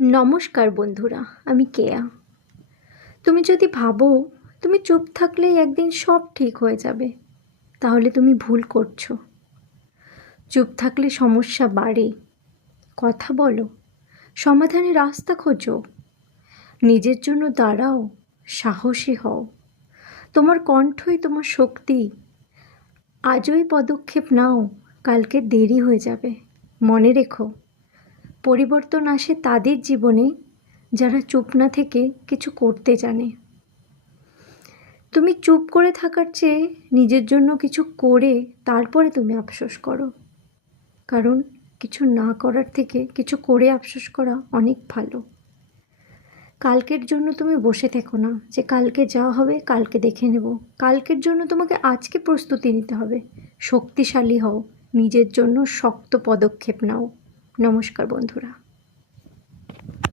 নমস্কার বন্ধুরা, আমি কেয়া। তুমি যদি ভাবো তুমি চুপ থাকলেই একদিন সব ঠিক হয়ে যাবে, তাহলে তুমি ভুল করছো। চুপ থাকলে সমস্যা বাড়ে। কথা বলো, সমাধানের রাস্তা খোঁজো, নিজের জন্য দাঁড়াও, সাহসী হও। তোমার কণ্ঠই তোমার শক্তি। আজই পদক্ষেপ নাও, কালকে দেরি হয়ে যাবে। মনে রেখো, পরিবর্তন আসে তাদের জীবনে যারা চুপ না থেকে কিছু করতে জানে। তুমি চুপ করে থাকার চেয়ে নিজের জন্য কিছু করে তারপরে তুমি আফসোস করো, কারণ কিছু না করার থেকে কিছু করে আফসোস করা অনেক ভালো। কালকের জন্য তুমি বসে থেকো না যে কালকে যা হবে কালকে দেখে নেব। কালকের জন্য তোমাকে আজকে প্রস্তুতি নিতে হবে। শক্তিশালী হও, নিজের জন্য শক্ত পদক্ষেপ নাও। নমস্কার বন্ধুরা।